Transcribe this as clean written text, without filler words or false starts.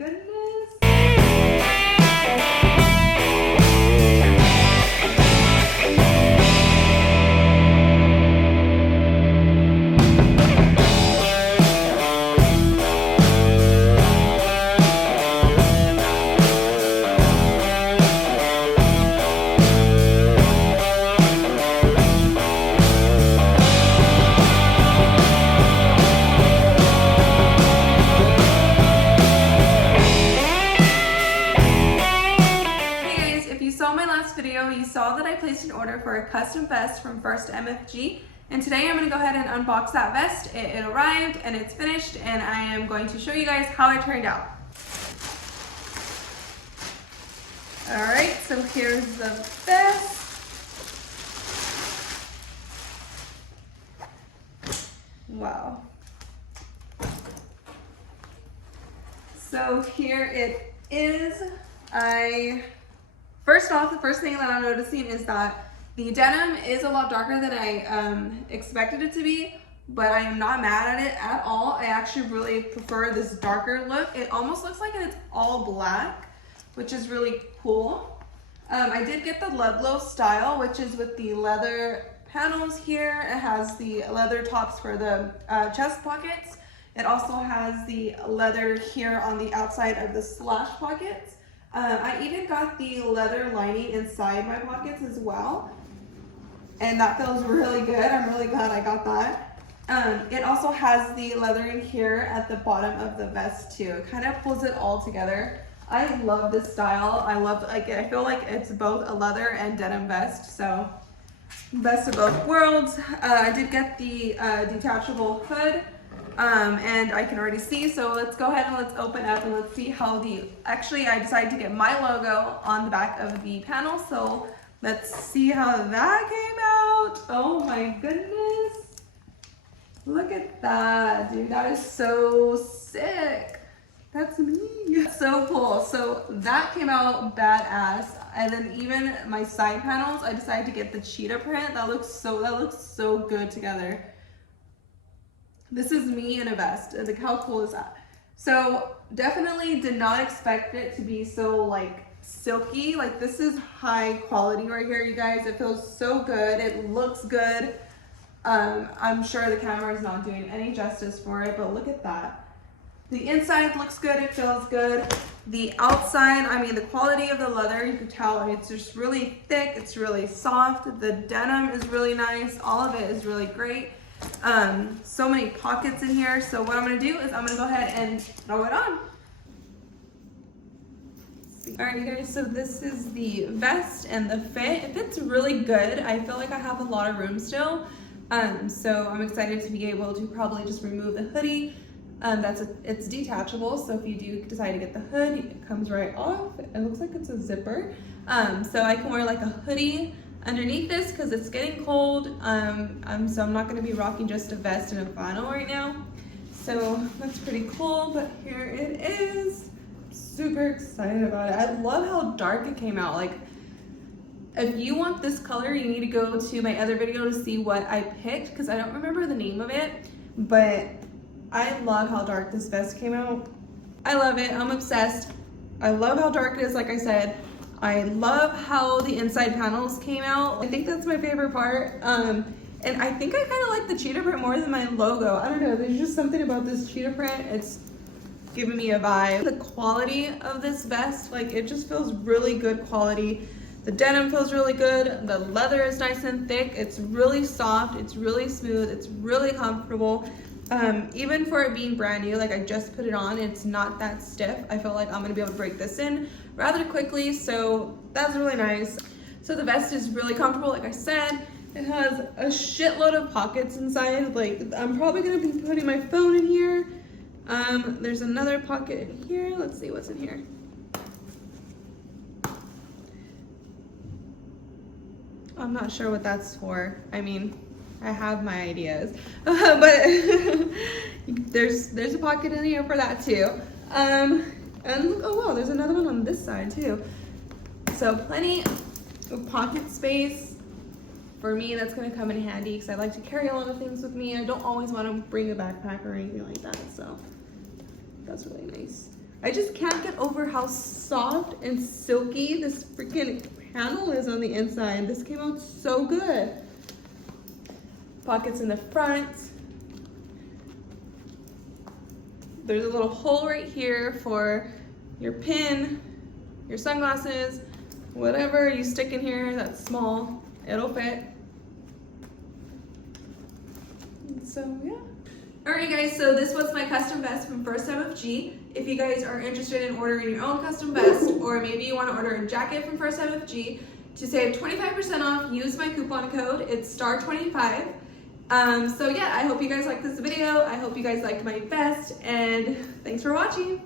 goodness. You saw that I placed an order for a custom vest from First MFG, and today I'm going to go ahead and unbox that vest. It arrived and it's finished, and I am going to show you guys how it turned out. Alright, so here's the vest. Wow. So here it is. First off, the first thing that I'm noticing is that the denim is a lot darker than I expected it to be, but I am not mad at it at all. I actually really prefer this darker look. It almost looks like it's all black, which is really cool. I did get the Ludlow style, which is with the leather panels here. It has the leather tops for the chest pockets. It also has the leather here on the outside of the slash pockets. I even got the leather lining inside my pockets as well, and that feels really good. I'm really glad I got that. It also has the leathering here at the bottom of the vest too. It kind of pulls it all together. I love this style. I feel like it's both a leather and denim vest, so best of both worlds. I did get the detachable hood. And I can already see, so let's go ahead and let's open up and let's see how actually I decided to get my logo on the back of the panel, so let's see how that came out. Oh my goodness. Look at that, dude. That is so sick. That's me. So cool. So that came out badass. And then even my side panels, I decided to get the cheetah print. That looks so good together. This is me in a vest. Like, how cool is that? So definitely did not expect it to be so like silky. Like, this is high quality right here, you guys. It feels so good. It looks good. I'm sure the camera is not doing any justice for it, but look at that. The inside looks good. It feels good. The outside, I mean, the quality of the leather, you can tell it's just really thick. It's really soft. The denim is really nice. All of it is really great. So many pockets in here. So what I'm going to do is I'm going to go ahead and throw it on. Alright, you guys, so this is the vest and the fit. It fits really good. I feel like I have a lot of room still. So I'm excited to be able to probably just remove the hoodie. It's detachable, so if you do decide to get the hood, it comes right off. It looks like it's a zipper. So I can wear like a hoodie underneath this because it's getting cold. So I'm not going to be rocking just a vest and a flannel right now. So that's pretty cool, but here it is. Super excited about it. I love how dark it came out. Like, if you want this color, you need to go to my other video to see what I picked because I don't remember the name of it, but I love how dark this vest came out. I love it. I'm obsessed. I love how dark it is, like I said. I love how the inside panels came out. I think that's my favorite part. And I think I kind of like the cheetah print more than my logo. I don't know, there's just something about this cheetah print. It's giving me a vibe. The quality of this vest, like, it just feels really good quality. The denim feels really good. The leather is nice and thick. It's really soft. It's really smooth. It's really comfortable. Even for it being brand new, like I just put it on, it's not that stiff. I feel like I'm gonna be able to break this in rather quickly, so that's really nice. So the vest is really comfortable, like I said. It has a shitload of pockets inside. Like, I'm probably gonna be putting my phone in here. There's another pocket in here. Let's see what's in here. I'm not sure what that's for. I mean, I have my ideas, but there's a pocket in here for that too. And oh wow, there's another one on this side too. So plenty of pocket space. For me, that's gonna come in handy because I like to carry a lot of things with me. I don't always want to bring a backpack or anything like that, so that's really nice. I just can't get over how soft and silky this freaking panel is on the inside. This came out so good. Pockets in the front. There's a little hole right here for your pin, your sunglasses, whatever you stick in here that's small, it'll fit. So yeah. Alright guys, so this was my custom vest from First MFG. If you guys are interested in ordering your own custom vest, or maybe you want to order a jacket from First MFG, to save 25% off, use my coupon code. It's STAR25. So yeah, I hope you guys liked this video. I hope you guys liked my vest, and thanks for watching.